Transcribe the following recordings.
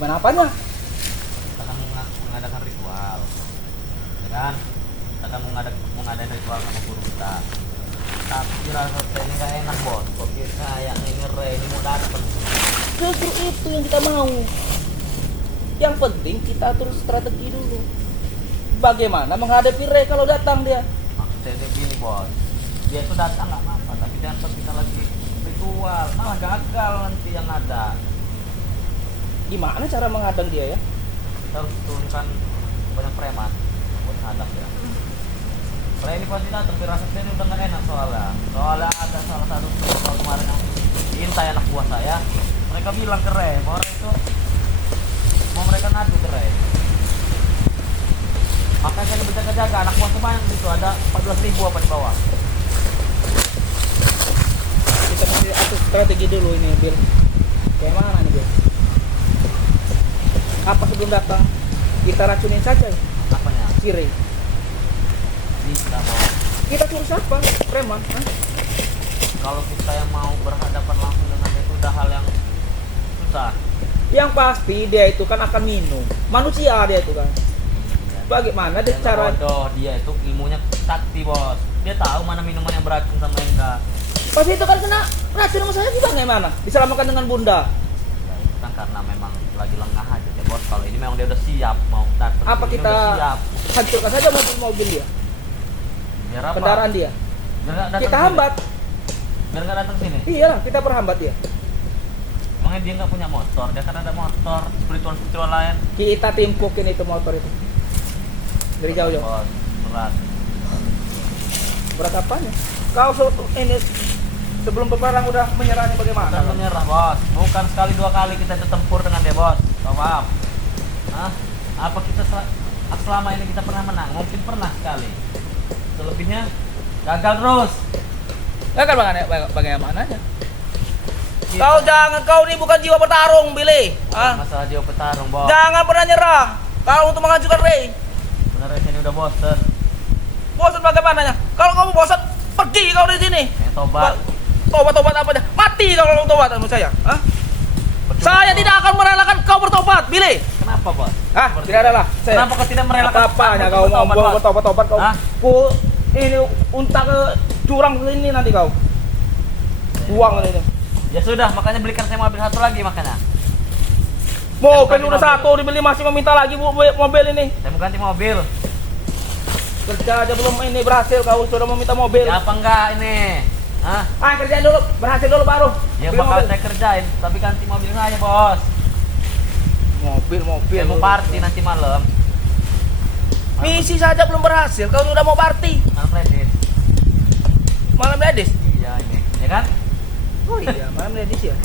Gimana apanya? Kita kan mengadakan ritual, ya kan? Kita kan mengadakan ritual sama guru kita. Tapi rasa ini nggak enak bos. Kok kayak ini Ray ini mau datang. Justru itu yang kita mau. Yang penting kita atur strategi dulu. Bagaimana menghadapi Ray kalau datang dia? Maksudnya gini bos, dia itu datang nggak apa-apa, tapi jangan pas kita lagi ritual, malah gagal nanti yang ada. Gimana cara menghadang dia ya? Kita harus turunkan banyak preman buat hadap ya. Ray ini pasti datang, tapi rasanya ini udah nggak enak soalnya ada salah satu ritual kemarin yang diintai anak buah saya. Mereka bilang ke Ray, mau Ray itu mau mereka ngadu ke Ray. Makanya saya berjaga-jaga, anak buah sebanyak itu ada 14.000 apa di bawah. Kita mesti atur strategi dulu ini, Bil. Kayak mana nih, Bil? Apa sebelum datang kita racunin saja ya? Apanya? Si Ray. Bisa bos. Kita suruh siapa? Preman? Hah? Kalau kita yang mau berhadapan langsung dengan dia itu udah hal yang susah. Yang pasti dia itu kan akan minum. Manusia dia itu kan. Bagaimana dia cara? Bodoh, dia itu ilmunya sakti bos. Dia tahu mana minuman yang beracun sama yang enggak. Pas itu kan kena racun sama saya gimana? Diselamatkan dengan bunda. Kan karena memang lagi lengah aja ya bos. Kalau ini memang dia udah siap mau datang. Apa Ini kita udah siap. hancurkan saja mobil-mobil dia, Biar apa? kendaraan dia? Biar nggak datang Kita sini. hambat. Biar nggak datang sini. Iya, kita perhambat dia. Emangnya dia nggak punya motor? Dia kan ada motor spiritual lain. Kita timpukin itu motor itu dari jauh-jauh. Bos, berat. Berat apanya? Kau ini sebelum peperang udah menyerahnya bagaimana? Bukan menyerah bos. Bukan sekali dua kali kita itu tempur dengan dia bos. Kau paham? Hah? Apa kita selama ini kita pernah menang? Mungkin pernah sekali. Selebihnya gagal terus. Ya kan bagaimananya? Kau jangan, kau ini bukan jiwa bertarung, Billy. Masalah dia petarung bos. Jangan pernah nyerah. Kau untuk mengajukan Ray. Bener ini udah bosen. Bosan bagaimananya? Kalau kamu bosan, pergi kau dari sini. Tobat. Tobat apa aja? Mati kalau kamu tobat sama saya. Hah? Saya tidak akan merelakan kau bertobat, Billy. Kenapa bos? Tidak ada lah. Kenapa kau tidak merelakan? Apanya kau mau bertobat kau? Hah? Ku ini unta ke jurang ini nanti kau. Buang ini. Ya sudah, makanya belikan saya mobil satu lagi makanya. Mobil udah satu dibeli masih meminta lagi mobil ini. Saya mau ganti mobil. Kerja aja belum ini berhasil kau sudah meminta mobil. Ya apa enggak ini? Hah? Kerjain dulu, berhasil dulu baru. Ya beli bakal mobil. saya kerjain, tapi ganti mobil saya bos. Mobil. Saya mau party nanti malam. Misi saja belum berhasil, kau udah mau party. Malam ladies. Malam ladies. Iya ini, ya kan? Oh iya, malam ladies ya.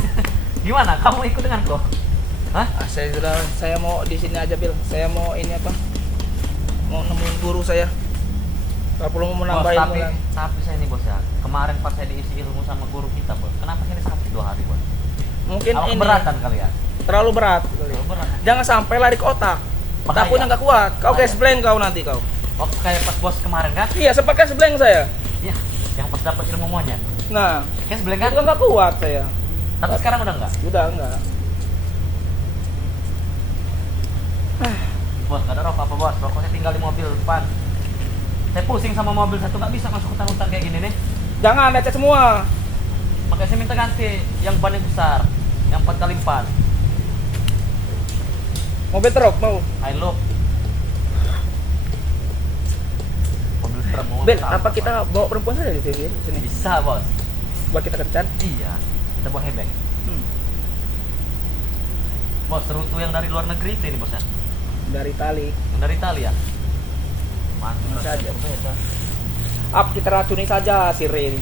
Gimana? Kamu ikut denganku? Hah? Saya mau di sini aja, Bil. Saya mau ini apa? Mau nemuin guru saya. Kalau perlu mau menambah Bos, ilmu lagi. tapi saya nih bos ya. Kemarin pas saya diisi ilmu sama guru kita bos. Kenapa saya sakit 2 hari bos? Mungkin Apa ini keberatan kali ya? terlalu berat. Terlalu berat. Jangan sampai lari ke otak. Bahaya. Takutnya nggak kuat. Kau Bahaya. cash blank kau nanti kau. Oh kayak pas bos kemarin kan? Iya, sempat cash blank saya. Iya. Yang pas dapat ilmu monyet. Nah, Kan sebelah itu kan? kan nggak kuat saya. Tapi sekarang udah enggak? Udah enggak. Bos, nggak ada rokok apa bos? Rokoknya tinggal di mobil depan. Saya pusing sama mobil satu, nggak bisa masuk hutan-hutan kayak gini nih. Jangan lecet semua. Makanya saya minta ganti yang bannya besar, yang 4x4. Mobil truk mau. I look. Mobil truk mau. Bel, apa kita bawa perempuan saja di sini? Bisa bos. Buat kita kencan. Iya. Kita bawa hebek. Bos, serutu yang dari luar negeri itu ini bosnya. Dari tali. Yang dari Italia. Mantap Saja. berbeda. Kita racuni saja si Ray ini.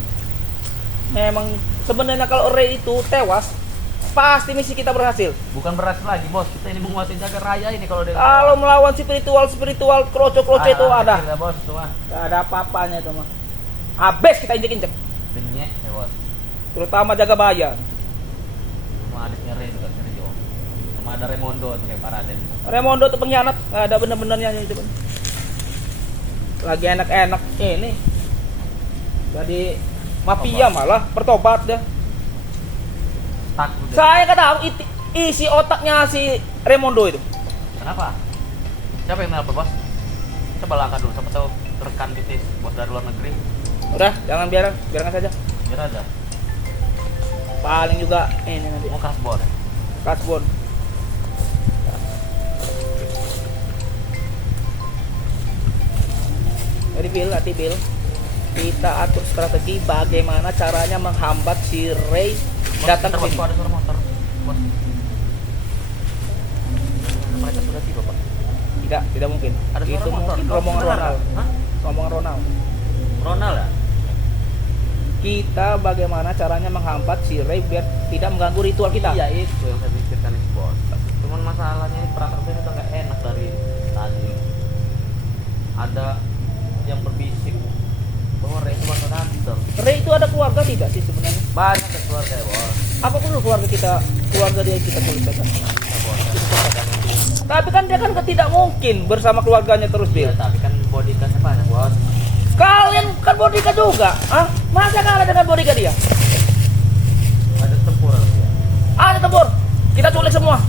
Memang sebenarnya kalau Ray itu tewas, pasti misi kita berhasil. Bukan berhasil lagi bos. Kita ini menguasai jagat raya ini kalau dia. Kalau melawan spiritual kroco ada. Ya bos, itu mah. Gak ada apa-apanya itu mah. Habis kita injek-injek. Benyek ya bos. Terutama jaga bayan. Sama adiknya Ray juga Sergio. Sama ada Raimondo kayak Paraden. Raimondo tuh pengkhianat, nggak ada bener-benernya itu. Lagi enak-enak ini. Jadi mafia malah bertobat dah. Takut. Saya nggak tahu isi otaknya si Remondo itu. Kenapa? Siapa yang nelpon bos? Coba langkah dulu, siapa tahu rekan bisnis bos dari luar negeri. Udah, jangan biarkan saja. Biar aja. Paling juga ini nanti. Mau kasbon ya? Kasbon. Jadi Bill, kita atur strategi bagaimana caranya menghambat si Ray datang ke bos, sini. ada suara motor. Bos. Mereka sudah tiba, Pak. Tidak mungkin. Ada suara Itu motor. mungkin rombongan Benar, Ronald. Hah? Rombongan Ronald. Ronald ya? Kita bagaimana caranya menghambat si Ray biar tidak mengganggu ritual kita. Iya, itu yang saya pikirkan nih, bos. Cuman masalahnya ini perangkat ini udah nggak enak dari tadi. Ada yang berbisik bahwa Ray itu bakal datang. Ray itu ada keluarga tidak sih sebenarnya? Banyak ya keluarga ya, bos. Apa perlu keluarga dia kita tulis saja? Nah, bos. Tapi kan dia kan tidak mungkin bersama keluarganya terus Iya, Bill. tapi kan bodyguardnya banyak, bos. Kalian kan bodyguard juga, ah? Masa kalah dengan bodyguard dia? Ada tempur ya. Ada tempur, kita culik semua.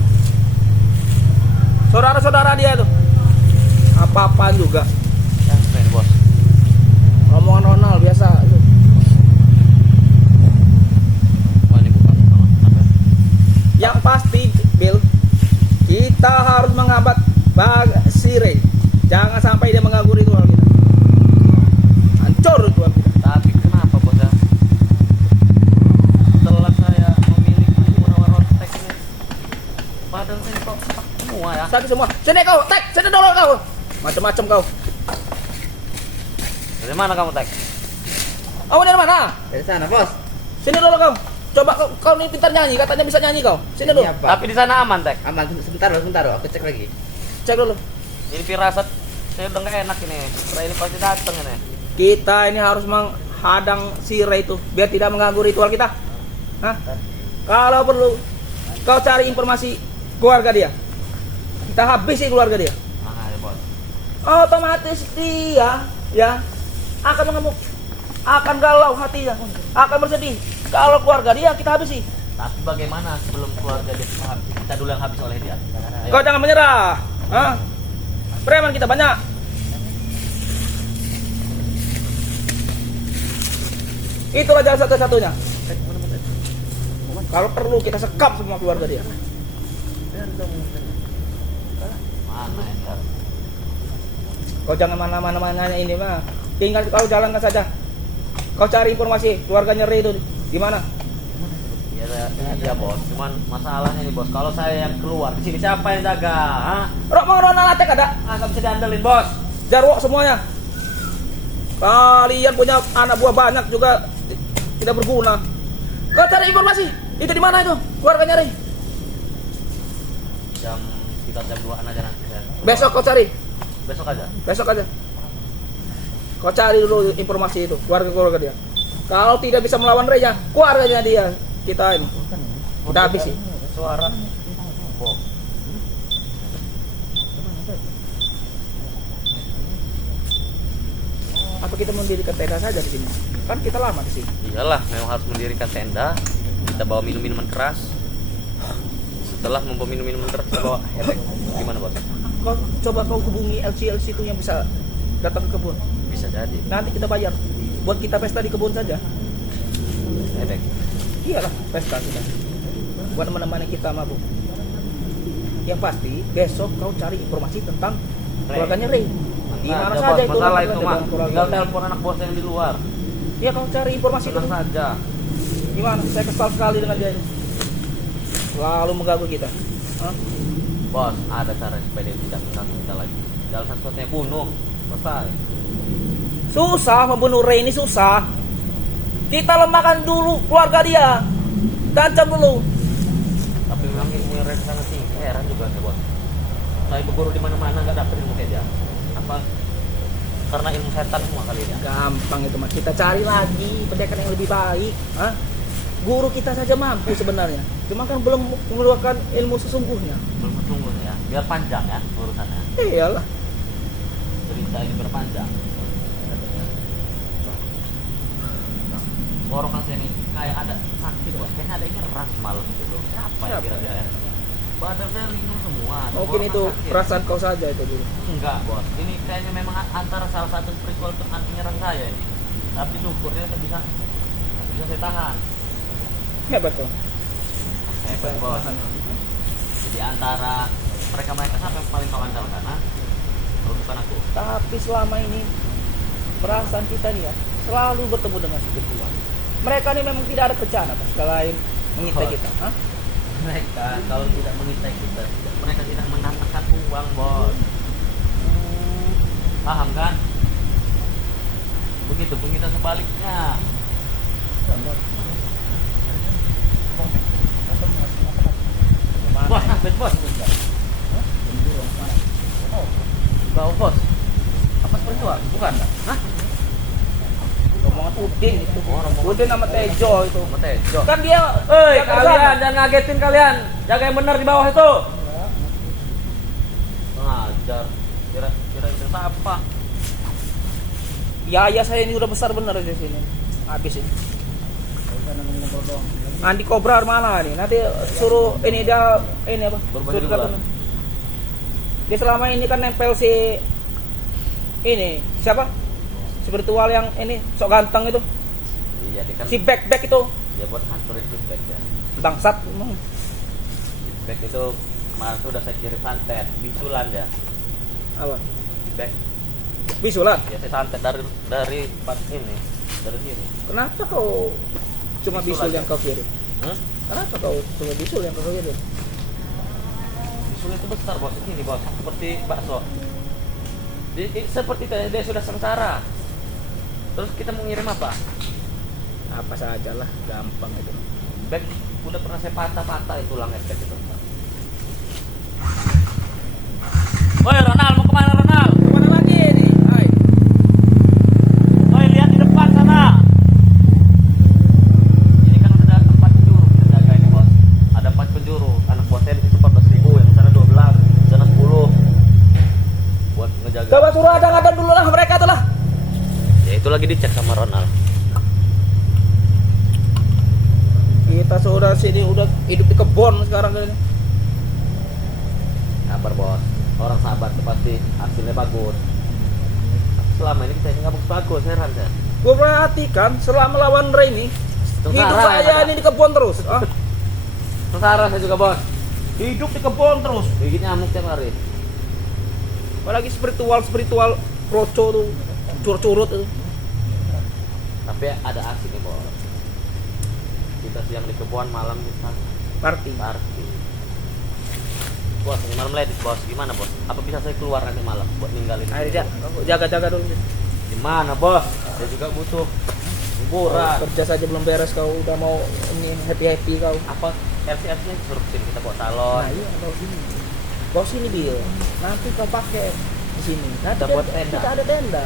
Saudara-saudara dia itu, apa-apaan juga. Ya, ini bos. Rombongan Ronald biasa itu. Mau ini buka. Apa? Yang pasti, Bill, kita harus menghambat si Ray. Jangan sampai dia mengganggu ritual kita. Hancur ritual kita. Tapi kenapa, bos ya? Setelah saya memiliki Munawar Tek ini, badan saya kok stuck semua ya. Sakit semua. Sini kau, Tek, sini dulu kau. Macam-macam kau. Dari mana kamu, Tek? Kamu dari mana? Dari sana, bos. Sini dulu kau. Coba kau ini pintar nyanyi, katanya bisa nyanyi kau. Sini dulu. Iya, Pak. Tapi di sana aman, Tek. Aman, sebentar loh, aku cek lagi. Cek dulu. Ini firasat saya udah nggak enak ini. Ray ini pasti datang ini. Kita ini harus menghadang si Ray itu biar tidak mengganggu ritual kita. Hah? Kalau perlu kau cari informasi keluarga dia. Kita habisi keluarga dia. Mana ya, bos? Otomatis dia ya akan mengamuk, akan galau hatinya, akan bersedih. Kalau keluarga dia kita habisi. Tapi bagaimana sebelum keluarga dia kita dulu yang habis oleh dia? Ayo. Kau jangan menyerah. Hah? Preman kita banyak. Itulah jalan satu-satunya. Kalau perlu kita sekap semua keluarga dia. Mana ya? Kau jangan mana-mana ini mah. Tinggal kau jalankan saja. Kau cari informasi keluarganya Ray itu di mana? Iya, bos. Cuman masalahnya nih, bos. Kalau saya yang keluar di sini siapa yang jaga? Hah? Ronald Atek ada. Nggak bisa diandelin, bos. Jarwo semuanya. Kalian punya anak buah banyak juga tidak berguna. Kau cari informasi. Itu di mana itu? Keluarganya Ray. Sekitar jam 2-an aja nanti saya. Besok kau cari. Besok aja. Besok aja. Kau cari dulu informasi itu, keluarga dia. Kalau tidak bisa melawan Ray, keluarganya dia kita ini. Kita habisi. Suara. Bom. Apa kita mendirikan tenda saja di sini? Kan kita lama di sini. Iyalah, memang harus mendirikan tenda. Kita bawa minum-minuman keras. Setelah membawa minum-minuman keras, kita bawa efek. Gimana, bos? Kau hubungi LC itu yang bisa datang ke kebun. Bisa jadi. Nanti kita bayar. Buat kita pesta di kebun saja. Efek. Iyalah, pesta kita. Buat teman-teman kita mabuk. Yang pasti besok kau cari informasi tentang keluarganya Ray. Di mana saja itu? Masalah itu mah. keluarga. Tinggal telepon anak bos yang di luar. Iya, kau cari informasi itu. Tenang saja. Gimana? Saya kesal sekali dengan dia ini. Selalu mengganggu kita. Hah? Bos, ada cara supaya dia tidak mengganggu kita lagi. Jalan satu-satunya bunuh. Selesai. Susah membunuh Ray ini, susah. Kita lemahkan dulu keluarga dia. Tancap dulu. Tapi memang ilmu yang sangat tinggi. Heran juga nih, bos. Saya berguru di mana-mana nggak dapet ilmu kayak dia. Apa? Karena ilmu setan semua kali ya. Gampang itu mas. Kita cari lagi pendekatan yang lebih baik. Hah? Guru kita saja mampu sebenarnya. Cuma kan belum mengeluarkan ilmu sesungguhnya. Belum tunggu ya. Biar panjang ya urusannya. Iyalah. Cerita ini berpanjang. Borokan saya nih kayak ada sakit, bos. Kayaknya ada yang ngeras malam gitu. Apa ya Siapa? kira-kira ya? Badan saya linglung semua. Mungkin Orang itu sakit. perasaan kau saja itu dulu. Enggak bos, ini kayaknya memang antara salah satu spiritual untuk menyerang saya ini. Tapi syukurnya saya bisa saya tahan. Hebat kau. Hebat bos. Jadi antara mereka siapa yang paling kau andalkan? Kalau bukan aku. Tapi selama ini perasaan kita nih ya selalu bertemu dengan spiritual. Mereka ini memang tidak ada kerjaan atas selain mengintai kita. Hah? Mereka kalau tidak mengintai kita, mereka tidak mendatangkan uang bos. Paham kan? Begitu pun kita sebaliknya. Bos, bos. Bau bos. Apa spiritual? Bukan? Hah? Rombongan Udin itu. Udin sama Tejo itu. Tejo. Kan dia Hei, jaga kalian sana. jangan ngagetin kalian. Jaga yang benar di bawah itu. Ngajar. Kira itu apa? Ya saya ini udah besar bener di sini. Habis ini. Andi Cobra mana nih? Nanti suruh ini dia ini apa? Berubah Suruh juga. kata- Dia selama ini kan nempel si ini siapa? Spiritual yang ini sok ganteng itu. Iya, dia kan Si Back itu dia buat hancurin feedback ya. bangsat emang. Feedback itu kemarin tuh udah saya kirim santet, bisulan ya. Apa? Feedback. Bisulan. Ya saya santet dari pas ini, dari sini. Kenapa kau cuma Bisul bisul aja. yang kau kirim? Hah? Kenapa kau cuma bisul yang kau kirim? Bisul itu besar bos, ini bos, seperti bakso. Seperti dia sudah sengsara. Terus kita mau ngirim apa? Apa saja lah, gampang itu. Back udah pernah saya patah-patah itu tulang back itu. Woi Ronald, mau kemana Ronald? Kemana lagi nih? Hai. Woi lihat di depan sana. Ini kan udah ada 4 penjuru kita jaga ini bos. Ada 4 penjuru. Anak buah saya di situ 14.000, yang sana 12, di sana 10. Buat ngejaga. Coba suruh ada dulu lah mereka tuh lah. Ya itu lagi dicek sama Ronald. Kita sudah sini udah hidup di kebun sekarang ini. Kabar bos. Orang sahabat tuh pasti hasilnya bagus. Selama ini kita ini nggak bagus, heran saya. Gue perhatikan selama lawan Ray ini hidup Sengsara, saya ya, ini di kebun terus. Ah, Sengsara saya juga bos. hidup di kebun terus. Gigit nyamuk tiap hari. Apalagi spiritual kroco tuh curut itu. Tapi ada asik nih bos. Kita siang di kebun, malam kita Party. party. Bos, ini malam ledis bos. Gimana bos? Apa bisa saya keluar nanti malam buat ninggalin? Ayo sini, jaga dulu. bos? Gimana bos? Saya juga butuh hiburan. Kerja saja belum beres kau udah mau ini happy kau. Apa RCF-nya suruh sini kita bawa salon. Nah iya bawa sini. Bawa sini Bil. Nanti kau pakai di sini. Nanti Kita buat tenda. Kita ada tenda.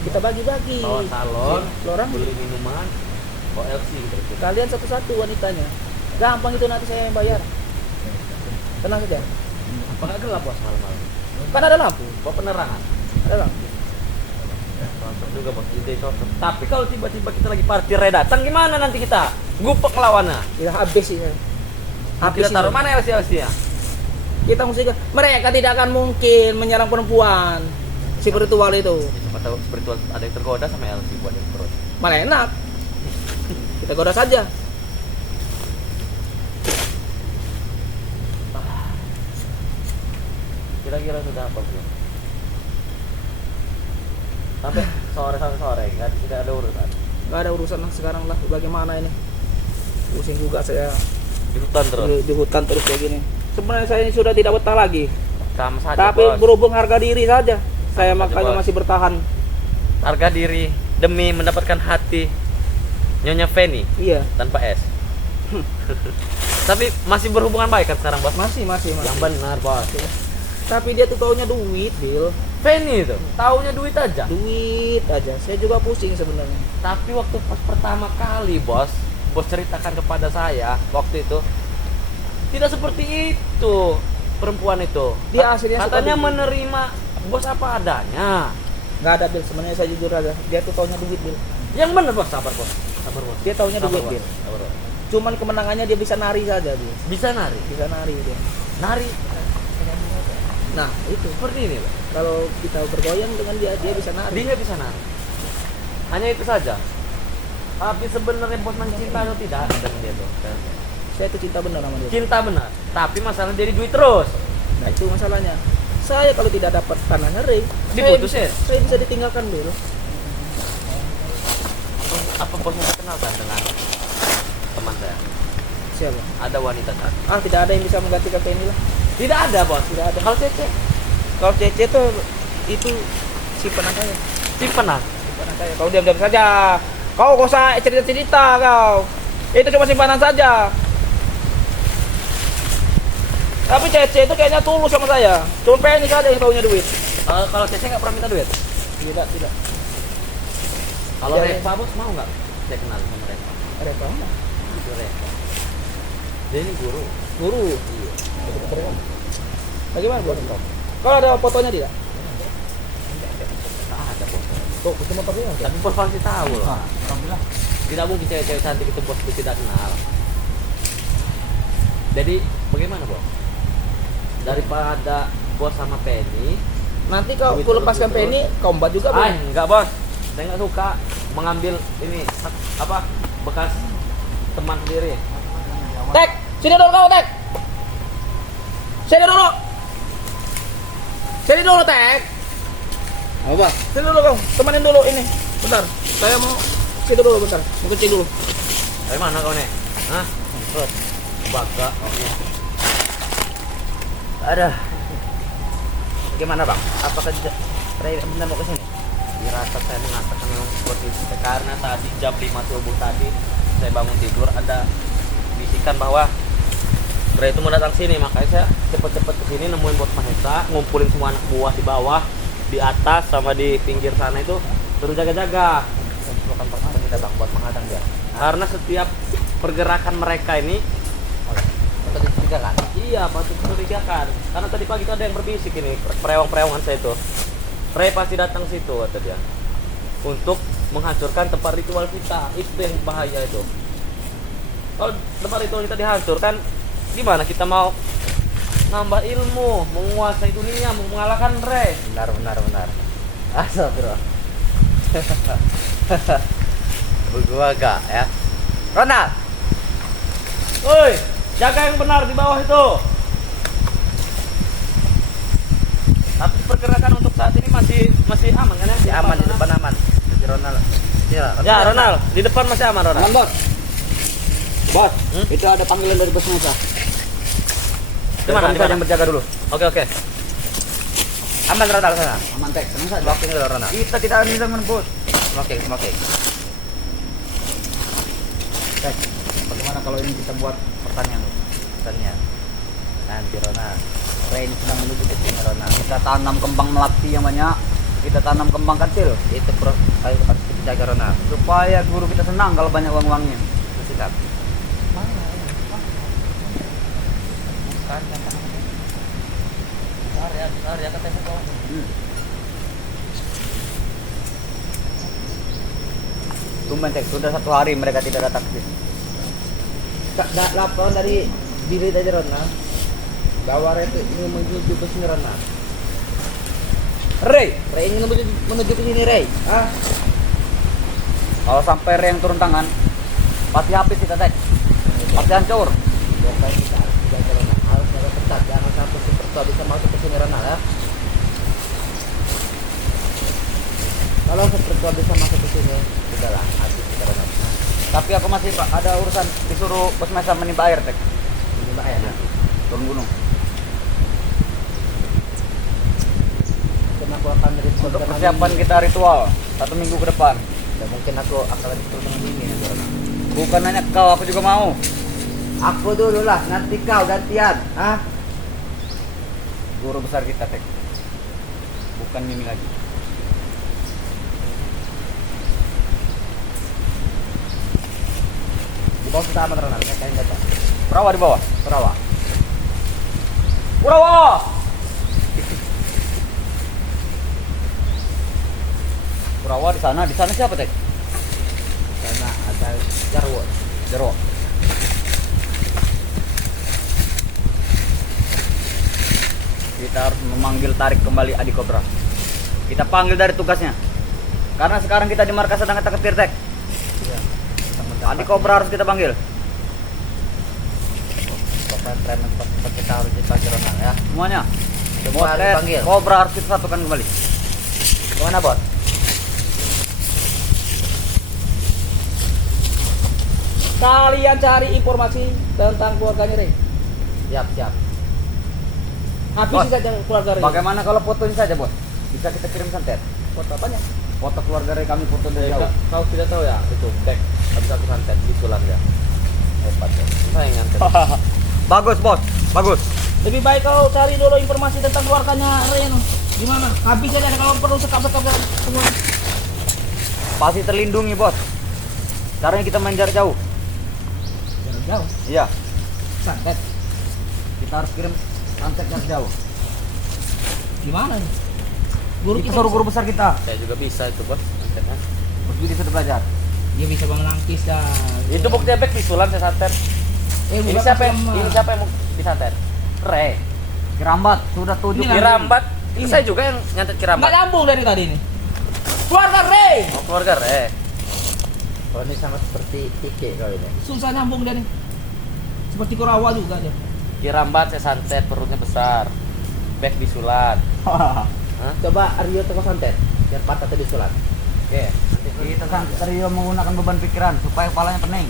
Kita bagi-bagi. Bawa salon, Orang beli minuman, bawa LC gitu. kalian satu-satu wanitanya. Gampang itu nanti saya yang bayar. Tenang saja. Apa nggak gelap bos malam-malam? Kan ada lampu. Bawa penerangan. Ada lampu. Mantap juga bos, ide cocok. Tapi kalau tiba-tiba kita lagi party Ray datang gimana nanti kita? Gupek lawannya. Kita habis sih. Kita taruh mana LC-nya? Kita mesti mereka tidak akan mungkin menyerang perempuan spiritual itu. Siapa tahu spiritual ada yang tergoda sama LC buat yang terus. Malah enak. Kita goda saja. Kira-kira sudah apa belum? Sampai sore tidak ada urusan. Nggak ada urusan lah sekarang lah. Bagaimana ini? Pusing juga saya Di hutan terus. di hutan terus kayak gini. Sebenarnya saya ini sudah tidak betah lagi. Sama saja Tapi bos. berhubung harga diri saja, saya Sama saja, makanya bos. masih bertahan. Harga diri demi mendapatkan hati Nyonya Feni Iya, tanpa S. Tapi masih berhubungan baik kan sekarang bos? masih. Yang benar bos. Tapi dia tuh taunya duit, Bil. Feni itu taunya duit aja. Duit aja. Saya juga pusing sebenarnya. Tapi waktu pas pertama kali bos ceritakan kepada saya waktu itu tidak seperti itu perempuan itu. Dia aslinya suka katanya duit. menerima bos apa adanya. Nggak ada, Bil. Sebenarnya saya jujur aja. Dia tuh taunya duit, Bil. Yang benar bos, sabar bos. Dia taunya Sabar, duit, bos. Bil. Sabar, bos. Cuman kemenangannya dia bisa nari saja dia. Bisa nari. Bisa nari dia. Nari. Nah, itu. Seperti ini, Pak. Kalau kita bergoyang dengan dia bisa nari. Dia bisa nari. Hanya itu saja. Tapi sebenarnya Bosman cinta atau tidak dengan dia tuh? Saya itu cinta benar sama dia. Cinta benar. Tapi masalah jadi duit terus. Nah, itu masalahnya. Saya kalau tidak dapat tanahnya Ray, Diputusin. Saya bisa ditinggalkan dulu. Apa bos mau kenalkan dengan teman saya? Siapa? Ada wanita kan? Tidak ada yang bisa menggantikan Penny lah. Tidak ada bos. Tidak ada. Kalau Cece Kalau Cece tuh itu simpenan saya. simpenan. Simpanan saya. Kau diam-diam saja. Kau gak usah cerita-cerita kau. Itu cuma simpanan saja. Tapi Cece itu kayaknya tulus sama saya. Cuma Penny saja yang taunya duit. Kalau Cece nggak pernah minta duit. Tidak. Kalau Iya, Reva bos mau nggak? Saya kenal sama Reva. Reva mah. Itu Reva. Dia ini guru. Guru. Iya. Bagaimana buat kau? Kalau ada fotonya tidak? Tak ada bos. Tuh, itu motornya. Tapi bos pasti tahu loh. Orang bilang. Tidak mungkin cewek-cewek cantik itu bos itu tidak kenal. Jadi bagaimana bos? Daripada bos sama Penny, Nanti kau Duit aku lepaskan terus. Penny, kau mbak juga bang. enggak bos. Saya nggak suka mengambil ini apa bekas teman sendiri. Tek, sini dulu kau Tek. Sini dulu. Sini dulu Tek. Apa? Sini dulu kau, temanin dulu ini. Bentar, saya mau sini dulu bentar, mau kunci dulu. Dari mana kau nih? Hah? Terus. Baka. Ada. Gimana bang? Apakah Ray benar mau kesini? Dirasa saya mengatakan memang seperti itu karena tadi jam 5 subuh tadi saya bangun tidur ada bisikan bahwa Ray itu mau datang sini, makanya saya cepet-cepet kesini nemuin bos Mahesa, ngumpulin semua anak buah di bawah, di atas sama di pinggir sana itu terus jaga-jaga. Bukan perkara kita bang buat menghadang dia. Karena setiap pergerakan mereka ini Atau dicurigakan? iya patut mencurigakan. Karena tadi pagi itu ada yang berbisik ini, perewang-perewangan saya itu. Ray pasti datang situ kata dia. Untuk menghancurkan tempat ritual kita. Itu yang bahaya itu. Kalau tempat ritual kita dihancurkan, gimana kita mau nambah ilmu, menguasai dunia, mau mengalahkan Ray? Benar. Asal bro. Begua gak ya? Ronald. Woi, jaga yang benar di bawah itu. Tapi pergerakan untuk saat ini masih aman kan ya? Si aman di depan aman. Si Ronald. Ya, Ronald, di depan masih aman, Ronald. Bos. Bos, Hmm? itu ada panggilan dari bos Musa. Di mana? Di mana? yang berjaga dulu. Oke. Aman Ronald sana. Aman Tek, tenang saja. Smoking dulu Ronald. Kita tidak bisa menembus. Smoking. Tek, bagaimana kalau ini kita buat pertanian? Pertanian. Nanti Ronald. Ray ini sedang menuju ke sini. Ronald. Kita tanam kembang melati yang banyak. Kita tanam kembang kecil Itu bro. Ayo harus kita jaga Ronald. supaya guru kita senang kalau banyak uang-uangnya. Itu sikap. Area katanya kok. Tumben Tek, sudah 1 hari mereka tidak datang ke sini. Laporan dari Billy tadi Ronald. Bahwa Ray itu ingin menuju ke sini Ronald. Ray, Ray ingin menuju ke sini Ray. Ah, kalau sampai Ray yang turun tangan, pasti habis kita Tek. Pasti hancur. pokoknya kita harus jaga Ronald. Harus jaga ketat. Jangan sampai super tua bisa masuk ke sini Ronald ya. Kalau super tua bisa masuk ke sini, udahlah habis kita Ronald. Tapi aku masih ada urusan disuruh bos Mesa menimba air Tek. Ini bahaya nah. Turun gunung. Mungkin aku akan ritual Untuk dengan persiapan ini. kita ritual 1 minggu ke depan. Dan mungkin aku akan ritual dengan ini nanti Ronald. Bukan hanya kau, aku juga mau. Aku dulu lah, nanti kau gantian. Ah, Guru besar kita Tek. Bukan Mimi lagi. di bawah kita aman Ronald. Kayak data. Perawa di bawah. Perawa. Purawa. Purawa di sana siapa Tek? Karena ada Jarwo. Jero. kita harus memanggil tarik kembali Adi Cobra. Kita panggil dari tugasnya. Karena sekarang kita di markas sedang tangkap Tirtek. Iya. Adi Cobra harus kita panggil. Pokoknya preman cepat kita harus dipanggil Ronald ya. Semuanya. Semua harus Ted, dipanggil. Cobra harus kita satukan kembali. Kemana bos? Kalian cari informasi tentang keluarganya Rey. Siap. Habisi Bos, saja keluarga Rey. Bagaimana kalau fotonya saja, Bos? Bisa kita kirim santet. Foto apanya? Foto keluarga Ray kami foto dari jauh. Kau tidak tahu ya itu back habis aku santet disulam ya. Hebat ya. Saya yang ngantet. Bagus, Bos. Bagus. Lebih baik kau cari dulu informasi tentang keluarganya Rey. Gimana? Habis aja kalau perlu sekap-sekap semua. Pasti terlindungi, Bos. Caranya kita main jarak jauh. Jarak jauh. Iya. Santet. Kita harus kirim santet jarak jauh. Gimana nih? Guru Kita kita suruh guru besar kita. Saya juga bisa itu bos. Santetnya. Bos Budi sudah belajar. dia bisa menangkis dah. Itu buktinya back disulam saya santet. Ini bukan siapa yang sama. ini siapa yang mau disantet? Re. Kirambat sudah 7 Ini Kirambat. Itu Ini. saya juga yang nyantet Nggak kirambat. nyambung dari tadi ini. Keluarga Rey. Oh, keluarga Re. Kalau ini sama seperti Tike kalau ini. Susah nyambung dari. Seperti Kurawa juga dia. Kirambat saya santet perutnya besar. Back disulat. Hah? Coba Aryo teko santet biar patah tadi sulat. Oke, nanti Kita santet Rio menggunakan beban pikiran supaya kepalanya pening.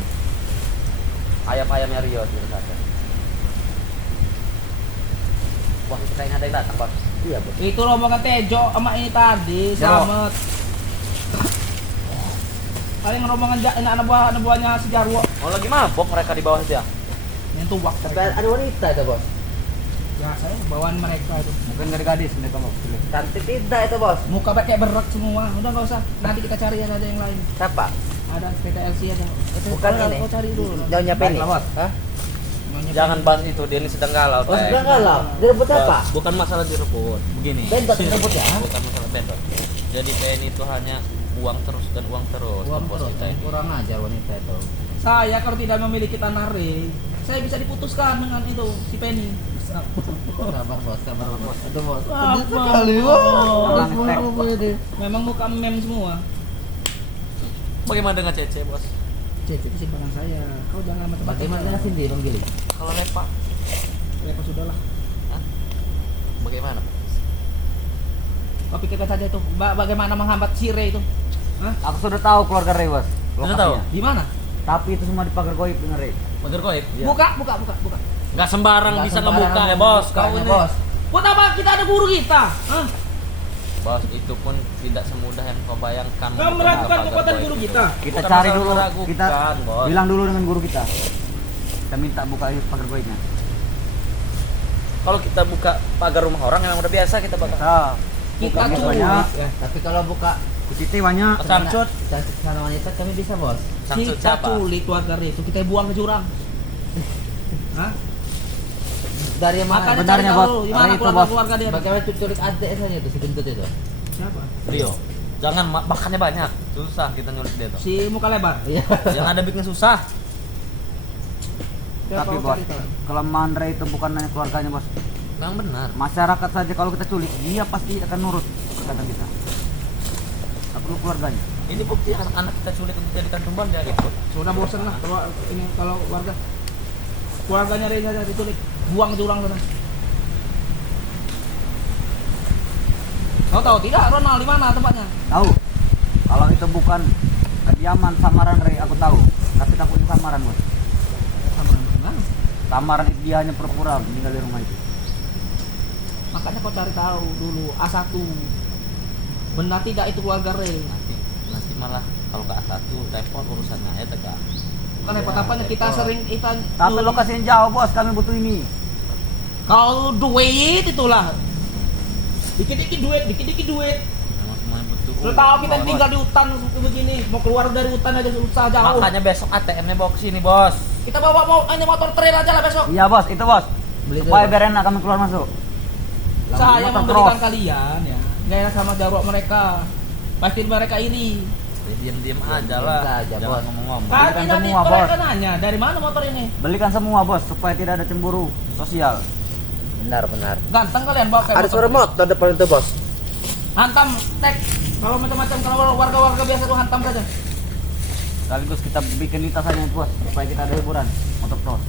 ayam-ayamnya Rio di santet. Wah, kita yang ada yang datang, Bos. Iya bos. Itu rombongan Tejo sama ini tadi, Jero. selamat. Paling rombongan anak buahnya si Jarwo. Oh, lagi mabok mereka di bawah dia. Yang tuwak. Tapi ada wanita itu bos. Ya, saya bawaan mereka itu. Mungkin dari gadis mereka mau pilih. Cantik tidak itu bos. Muka kayak berak semua. Udah nggak usah. Nanti kita cari yang ada yang lain. Siapa? Ada PTLC ada. Bukan Kau- ini. Kau cari dulu. Nyonya Penny. Baiklah, Bos. Hah? Nyonya Jangan Penny. bahas itu, dia ini sedang galau. Oh Teh. sedang galau. Direbut apa? Bukan masalah direbut. Begini. Bentot direbut ya? Bukan masalah bentot. Jadi TNI itu hanya uang terus dan uang terus. Uang bos terus. kita ini. Kurang ajar wanita itu. Saya kalau tidak memiliki tanah Rey, saya bisa diputuskan dengan itu si Penny. Sabar bos, sabar bos. Aduh bos. Apa? Pedih sekali bos. Bos. Memang muka mem semua. Bagaimana dengan Cece, Bos? Cek itu simpangan saya. Kau jangan macam-macam. Bagaimana Cindy Bang Gili? Kalau Lepa, Lepas sudahlah. hah? Bagaimana? Kau pikirkan saja itu. Bagaimana menghambat si Rey itu? Hah? Aku sudah tahu keluarga Ray, Bos. Sudah tahu? Lokasinya. Di mana? Tapi itu semua di pagar goib dengan Ray. Pagar goib? Iya. Buka. Nggak sembarang Nggak bisa sembarang ngebuka ya, Bos. Kau bukanya, ini. bos. Buat apa kita ada guru kita? Hah? Bos, itu pun tidak semudah yang kau bayangkan. Kau membuka meragukan pagar kekuatan goib guru itu. kita. Kita Bukan cari masalah dulu, meragukan, kita Bos. bilang dulu dengan guru kita. Kita minta buka pagar goibnya. Kalau kita buka pagar rumah orang yang udah biasa kita bakal. Kita Kita buka culik. banyak, Tapi kalau buka kusiti banyak. Samcut. cantik sana wanita kami bisa bos. Samcut Kita siapa? culik keluarga Rey itu. Kita buang ke jurang. Hah? Dari yang mana? Makanya Benarnya, cari Bos. tahu di mana Hari itu, keluarga dia. Bagaimana culik adik saja itu si gendut itu? Siapa? Rio. Jangan makannya banyak. Susah kita nyulik dia tuh. Si muka lebar. Iya. Yang ada bikin susah. Siapa Tapi kau Bos, cari tahu? kelemahan Ray itu bukan hanya keluarganya, Bos. Memang benar. Masyarakat saja kalau kita culik, dia pasti akan nurut perkataan kita. Tak perlu keluarganya. Ini bukti anak-anak kita culik untuk jadikan tumbal dia gitu. Sudah bosan lah kalau warga. Keluarganya Rey saja diculik. Buang ke jurang sana. Kau tahu tidak Ronald di mana tempatnya? Tahu? Kalau itu bukan kediaman samaran Ray, aku tahu. Tapi takutnya samaran, Bos. Sama mana? Samaran itu dia hanya pura-pura meninggal di rumah itu. Makanya kau cari tahu dulu A1. Benar tidak itu keluarga Rey? Nanti malah kalau ke A1 repot urusannya ya tegak. Kan repot apanya kita sering kita Tapi lokasinya jauh, Bos. Kami butuh ini. kau duit itulah. Dikit-dikit duit. Memang semuanya butuh. Lu tahu kita tinggal di hutan begini, mau keluar dari hutan aja susah jauh. Makanya besok ATM-nya bawa ke sini, Bos. Kita bawa hanya motor trail aja lah besok. Iya, Bos. Itu, Bos. Beli Supaya dulu. biar enak kami keluar masuk. Saya Motor memberikan cross. kalian ya. Gak enak sama jarok mereka. Pasti mereka iri. Ya, diam-diam aja Diam-diam lah. saja, Jangan Bos. ngomong-ngomong. Balikan Tadi nanti semua, mereka Bos. nanya, dari mana motor ini? Belikan semua, Bos, supaya tidak ada cemburu sosial. Benar. Ganteng kalian bawa kayak Ada motor. suara motor depan itu, Bos. Hantam, tek. Kalau macam-macam kalau warga-warga biasa tuh hantam saja. Sekaligus kita bikin lintas aja bos, supaya kita ada hiburan untuk terus.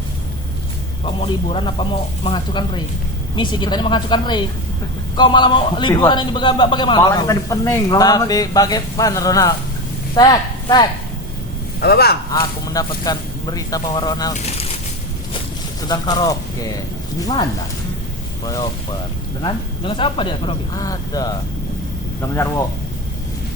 Kau mau liburan apa mau menghancurkan Ray? Misi kita ini menghancurkan Ray. Kau malah mau liburan ini bagaimana? Malah kau? kita dipening, lama Tapi bagaimana Ronald? Tek. Apa, Bang? Aku mendapatkan berita bahwa Ronald sedang karaoke. Gimana? Boy over. Dengan? Dengan siapa dia, Robi? Ada. Dalam Jarwo.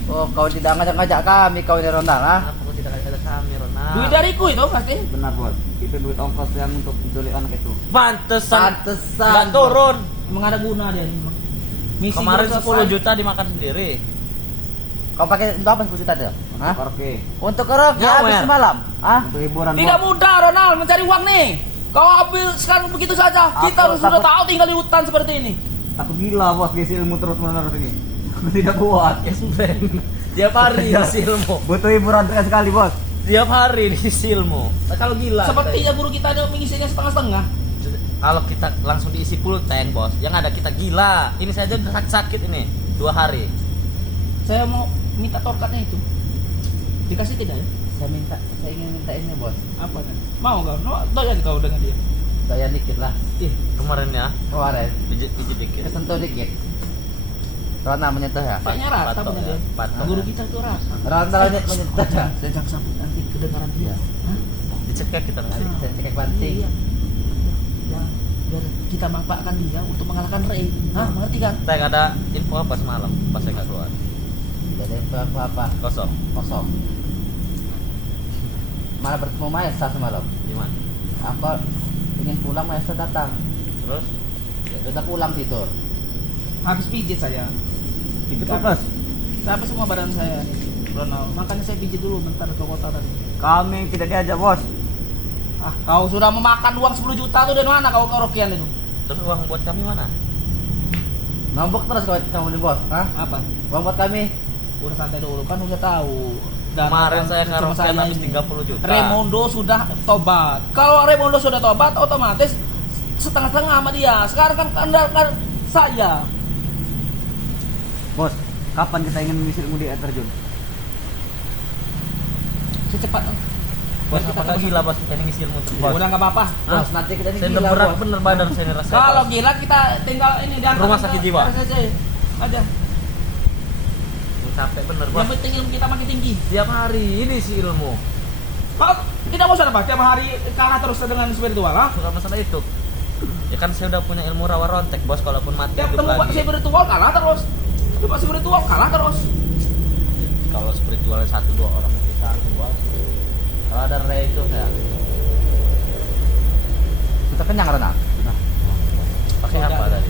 Oh, kau tidak ngajak-ngajak kami, kau ini Ronald, ah? Kenapa kau tidak ada kami Ronald? Duit dariku itu pasti. Benar bos, itu duit ongkos yang untuk menculik anak itu. Pantesan. Pantesan. Nggak turun. Emang ada guna dia. Misi Kemarin belum 10 selesai. juta dimakan sendiri. Kau pakai untuk apa 10 juta itu? Hah? Oke, Untuk karaoke Nyawer. habis semalam? Ah? untuk hiburan Tidak bos. mudah Ronald mencari uang nih. Kau ambil sekarang begitu saja. Kita Aku sudah takut- tahu tinggal di hutan seperti ini. Takut gila bos, ngisi ilmu terus menerus ini. Aku tidak kuat. Yes, friend. Tiap hari diisi ilmu. Butuh hiburan sekali bos. Tiap hari diisi ilmu. Kalau gila. Sepertinya guru kita ada mengisinya setengah-setengah. Kalau kita langsung diisi full tank bos, yang ada kita gila. Ini saja udah sakit ini 2 hari. Saya mau minta tokatnya itu. Dikasih tidak ya? Saya ingin minta ini, Bos. Apa kan? Mau kau? No, doyan kau dengan dia. Daya dikit lah. Ih, Kemarin ya, Kemarin pijit dikit. kesentuh dikit. Rona menyentuh ya? kayaknya rata Patok punya ya, dia. patok. Guru kita tuh rata. Rona menyentuh ya? Saya jangan sampai nanti kedengaran dia. Hah? Dicekek kita nanti. Saya cekek banting. Iya. Biar kita manfaatkan dia untuk mengalahkan Ray. Hah, mengerti kan? Teng ada info apa semalam pas saya nggak keluar? Tidak ada info apa-apa. Kosong. Kosong. Malah bertemu Maesa semalam. Gimana? Aku ingin pulang, Maesa datang. Terus? Udah pulang tidur. Habis pijit saya. Ikut bos. Sampai semua badan saya nih. Ronald, makanya saya pijit dulu bentar ke kota tadi. Kami tidak diajak bos. Ah, kau sudah memakan uang 10 juta tuh dari mana kau karaokean itu? Terus uang buat kami mana? Nombok terus kamu nih, Bos. Hah? Apa? Uang buat kami. Udah santai dulu kan udah tahu. Dan Kemarin kan saya cuma karaokean saya habis ini. 30 juta. Raimondo sudah tobat. Kalau Raimondo sudah tobat, otomatis setengah-setengah sama dia. Sekarang kan kan saya. Bos, kapan kita ingin mengisi ilmu di air terjun? Secepatnya. Bos apa nggak gila bos kita ngisi ilmu terus bos. Udah nggak apa-apa. Bos, nanti kita ini Saya udah gila, berat Bos. bener badan saya ngerasa. Kalau bos. gila kita tinggal ini di Rumah sakit jiwa. Aja. Capek bener bos. Yang penting ilmu kita makin tinggi. Tiap hari ini sih ilmu. Kalau tidak mau apa? Tiap hari kalah terus dengan spiritual, ah? Bukan masalah itu. Ya kan saya udah punya ilmu rawa rontek bos, kalaupun mati Tiap hidup ketemu lagi. spiritual kalah terus. Coba spiritual kalah terus. Kalau spiritual 1-2 orang bisa bos. Kalau ada Ray itu saya Kita kenyang, Rona. Nah, pakai apa tadi?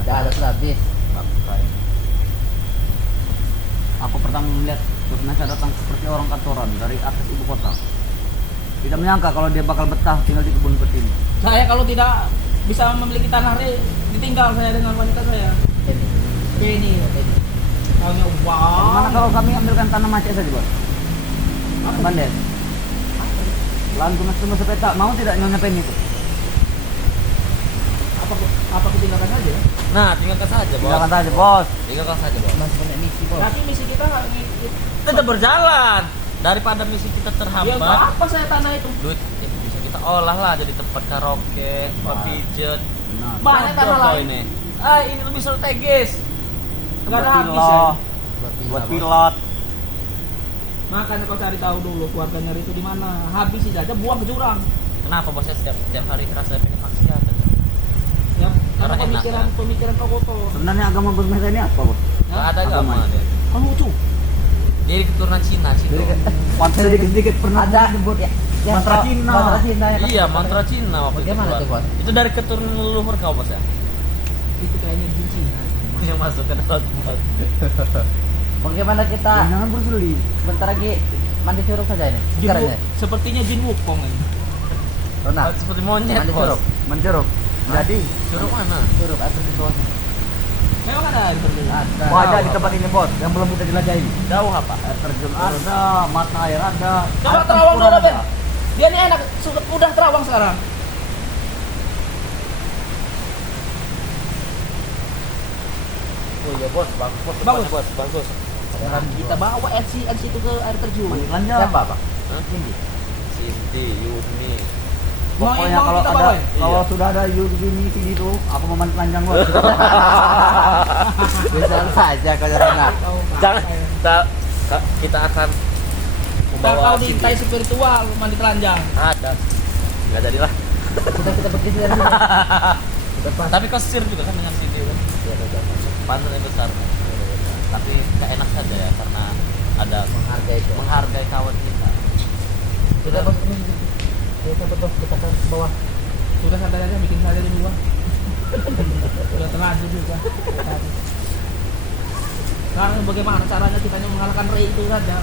Udah ada sudah habis. Pakai. aku pertama melihat Kurnaisa datang seperti orang kantoran dari atas ibu kota. Tidak menyangka kalau dia bakal betah tinggal di kebun petin. Saya kalau tidak bisa memiliki tanah Ray, ditinggal saya dengan wanita saya. Ini. Ini. Ini. Taunya Gimana kalau wow. kami ambilkan tanah Aceh saja bos? Apa? Bandet. Lahan tunas tunggu sepeta, mau tidak nyonya pen itu? Apa aku tinggalkan saja? Ya? Nah, tinggalkan saja bos. Tinggalkan saja bos. Tinggalkan saja bos. Masih banyak misi, Bos. Tapi misi kita Tetap berjalan. Daripada misi kita ya terhambat. apa saya tanah itu? Duit bisa kita olah lah jadi tempat karaoke, tempat pijet. Benar. Banyak tanah Contoh lain. ini. Ah, ini lebih strategis. Nggak ada Buat habis pilot, ya. buat pilot. Makanya kau cari tahu dulu keluarganya itu di mana. Habis saja buang ke jurang. Kenapa bosnya setiap hari terasa pengen maksiat? Ya, karena Karena enak, pemikiran kau kotor. Sebenarnya agama Burmesa ini apa bos? Nggak ada Agama. agama dia. Kan lucu. Dia dari keturunan Cina sih. Jadi Pantai sedikit-sedikit pernah ada disebut ya, mantra Cina. Mantra Cina ya. Iya, mantra Cina waktu itu. Bagaimana keluar. tuh, Bos? Itu dari keturunan leluhur kau bos ya? Itu kayaknya jin Cina. Yang masuk ke dalam tempat. Bagaimana kita Jangan berseli. bentar lagi mandi curug saja ini. Jin Sekarang Wu- ini. sepertinya Jin Wukong ini. Rona, Seperti monyet mandi bos. curug. Menjeruk. Jadi, Curug mana? Curug air terjun bawahnya. Memang ada air terjun. Ada. oh ada di tempat ini bos, yang belum kita jelajahi. Jauh apa? Air terjun ada, mata air ada. Coba air terawang tempur dulu, ada. Ben. Dia ini enak, udah terawang sekarang. Iya bos, bagus bos, Bagus. bos, bagus. Kita bawa LC itu ke air terjun. Manik lanjang. Siapa Pak? Hah? Ini. Sinti, Yuni. Pokoknya Mau kalau kita ada bawa ya? kalau Iya. sudah ada Yudi di situ, aku mau mandi telanjang bos. Bisa saja kalau Rana. Jangan, kita akan Ntar membawa kau diintai spiritual mandi telanjang. Ada. Enggak jadilah. Sudah kita pergi dari sini. Sudah pas. Tapi kau sir juga kan dengan Sinti kan. Ya, sudah. Pantatnya besar. Tapi gak enak saja ya karena ada Menghargai itu. menghargai kawan kita. Sudah bos ini. Ya sampai bos kita ke bawah. Sudah santai aja, bikin saja di luar. Sudah terlanjur juga. Sekarang bagaimana caranya kita mengalahkan Ray itu saja?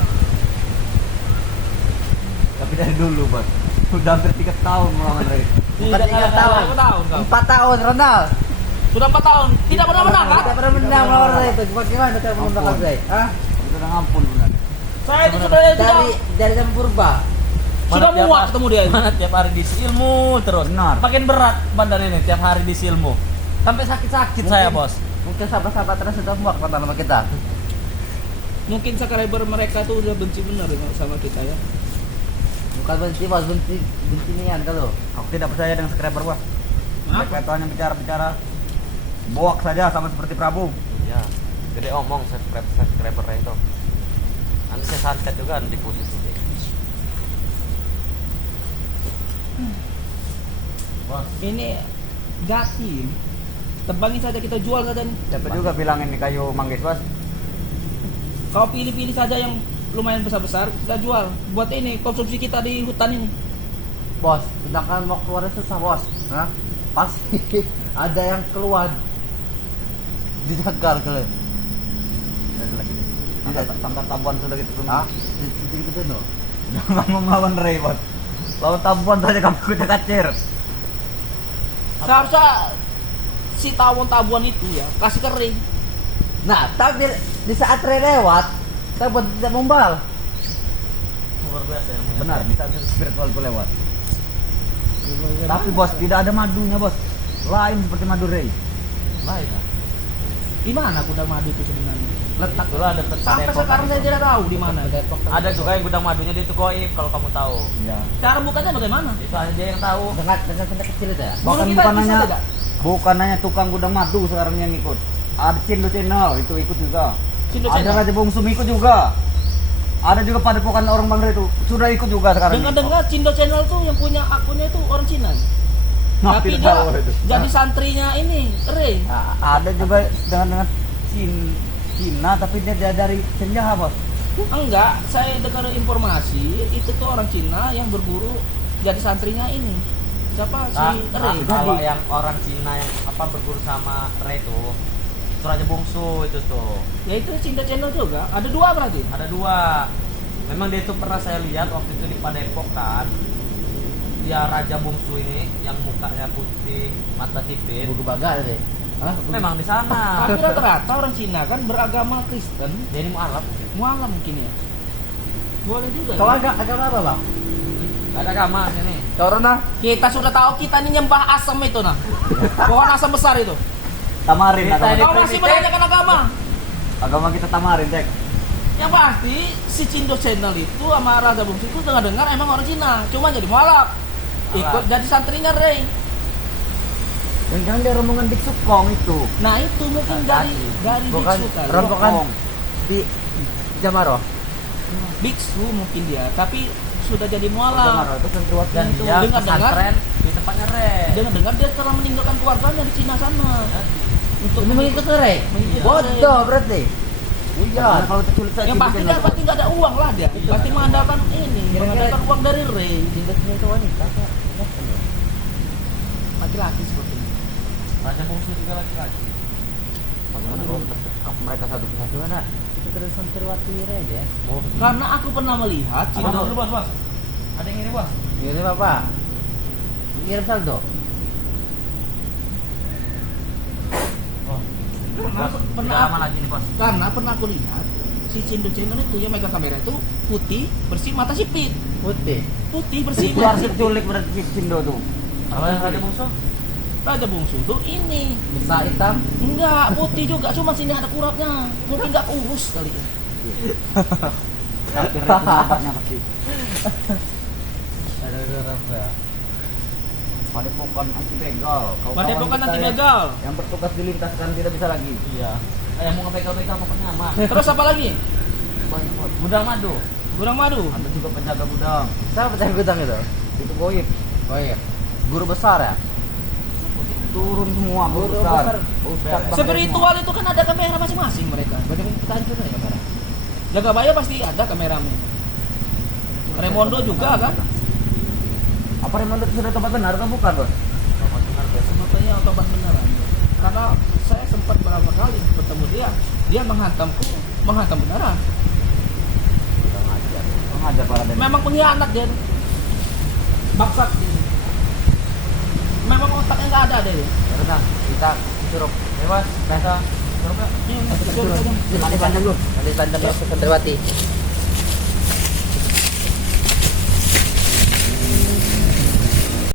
Tapi dari dulu bos, sudah hampir 3 tahun melawan Ray. Bukan 3 tahun. 4 tahun kau. 4 tahun Ronald. Sudah 4 tahun, tidak pernah menang kan? Tidak pernah menang melawan Ray itu. Bagaimana cara menembakkan Ray? Hah? Aku sudah ngampun benar. Saya itu sudah tidak Dari zaman purba. sudah Mana tiap muak hari- ketemu dia. Mana tiap hari di ilmu terus. Benar. Makin berat badan ini tiap hari di ilmu. Sampai sakit-sakit saya bos. Mungkin sahabat-sahabat terus sudah muak sama kita. Mungkin subscriber mereka tuh udah benci benar ya sama kita ya. Bukan benci bos, benci nian kalau. Aku tidak percaya dengan subscriber bos. Kenapa? Mereka itu hanya bicara-bicara bohong saja sama seperti Prabu. Iya. Gede omong subscribernya itu. Nanti saya santet juga nanti posisi. Bos. Ini Jatim. Tebangin saja, kita jual saja nih. Siapa juga bilang ini kayu manggis bos. Kau pilih-pilih saja yang lumayan besar-besar, kita jual. Buat ini konsumsi kita di hutan ini. Bos, sedangkan mau keluar susah bos. Hah? Pasti ada yang keluar dijagal ke. Ada lagi. Tangkap tabuan sudah gitu tuh. Hah? Jadi gitu no. Jangan mau melawan Ray bos. Lawan tabuan saja kamu udah kacir. Seharusnya si tawon-tabuan itu ya kasih kering. Nah, tapi di saat Ray lewat, tabun tidak membal. Luar biasa ilmunya. Benar, bisa spiritual itu lewat. Tapi bos, tidak ada madunya bos. Lain seperti madu Ray. Lain lah. Di mana gudang madu itu sebenarnya? Letak dulu ada tempat Sampai Depok sekarang kan saya itu. tidak tahu di mana. Ada juga yang gudang madunya di Tukoib kalau kamu tahu. Ya. Cara bukanya bagaimana? Itu aja yang tahu. Dengan tenda kecil itu ya. Guru Bahkan kita bukan bisa hanya tidak? bukan hanya tukang gudang madu sekarang yang ikut. Ada Cindo Channel itu ikut juga. Cindo Ada Channel. Raja Bungsum ikut juga. Ada juga padepokan orang Bangre itu sudah ikut juga sekarang. Dengar-dengar Cindo Channel tuh yang punya akunnya itu orang Cina. Nah, Tapi tidak dia tahu itu. jadi santrinya ini, Ray. Nah, ada juga dengan Cina tapi dia dari Senjaha bos. Enggak, saya dengar informasi itu tuh orang Cina yang berburu jadi santrinya ini. Siapa si Ray? Kalau yang orang Cina yang apa berburu sama Ray itu Raja Bungsu itu tuh. Ya itu Cindo Channel juga. Ada 2 berarti. Ada 2. Memang dia itu pernah saya lihat waktu itu di Padepok kan. Dia Raja Bungsu ini yang mukanya putih, mata sipit. Buku bagal deh. Hah? Memang di sana. Tapi rata-rata orang Cina kan beragama Kristen, Dia ini mualaf. mualam mungkin ya. Boleh juga. Kau ya. agama apa bang? Gak ada agama sini. Kau Rona? Kita sudah tahu kita ini nyembah asam itu nah. Pohon asam besar itu. Tamarin Kita agama. ini- Kau masih menanyakan agama? Agama kita tamarin, Cek. Yang pasti si Cindo Channel itu sama Raja Bungsu itu dengar-dengar emang orang Cina, cuma jadi mualaf. Ikut jadi santrinya Ray. Dan jangan dia rombongan Biksu Kong itu. Nah itu mungkin dari Bukan biksu kali. rombongan di Jamaro. Biksu mungkin dia, tapi sudah jadi Marah mualaf. itu santriwati Dan itu. dia dengar-dengar. pesantren di tempatnya Ray. Dengar-dengar dia telah meninggalkan keluarganya di Cina sana. Untuk Ini mengikut Ray. Mengikut Bodoh berarti. Iya, kalau terculik saja. yang pasti bikin kan lagi. pasti nggak ada uang lah dia. Pasti mengandalkan ini, Kira-kira- mengandalkan uang dari Ray. Cinta-cinta itu wanita. Laki-laki seperti ini. Raja Bungsu juga laki-laki. Bagaimana kalau tercekap mereka satu persatu? Gimana? Itu terus santriwati Ray ya. Karena aku pernah melihat Cindo Bos. Ada yang ini bos. Ngirim apa? Ngirim saldo. pernah lama lagi nih bos. karena pernah aku lihat si Cindo Channel itu yang megang kamera itu putih bersih mata sipit Putih. putih bersih Itu mata harus sipit. terculik berarti Cindo tuh. Kalau yang Raja Bungsu? Raja Bungsu itu ini. Bisa hitam. Enggak, putih juga, cuma sini ada kurapnya. Mungkin nggak kurus kali ya. Tapi itu obatnya pasti. Ada apa? Padepokan anti begal. Padepokan kita anti begal. Yang bertugas di lintas kan tidak bisa lagi. Iya. Yang mau ngebegal-begal pokoknya aman. Terus apa lagi? Banyak banget. Gudang madu. Gudang madu. Ada juga penjaga gudang. Siapa pecahin gudang itu? Itu goib. Oh iya. Guru besar ya? Turun semua guru Guru besar. besar. Ustaz Bang Spiritual itu kan ada kamera masing-masing mereka. Bagaimana kita hancurkan ya kamera? Jagabaya pasti ada kameranya. Remondo juga kan? Apa Raymond itu sudah tempat benar atau bukan, Bos? Sebetulnya otobat beneran. Karena saya sempat berapa kali bertemu dia, dia menghantamku, menghantam beneran. Mengajar para dan Memang pengkhianat dia. Bangsat dia. Memang otaknya nggak ada dia. Karena kita suruh Bebas, biasa. Terus Ini, Nanti lanjut lu. Nanti lanjut ke Santriwati.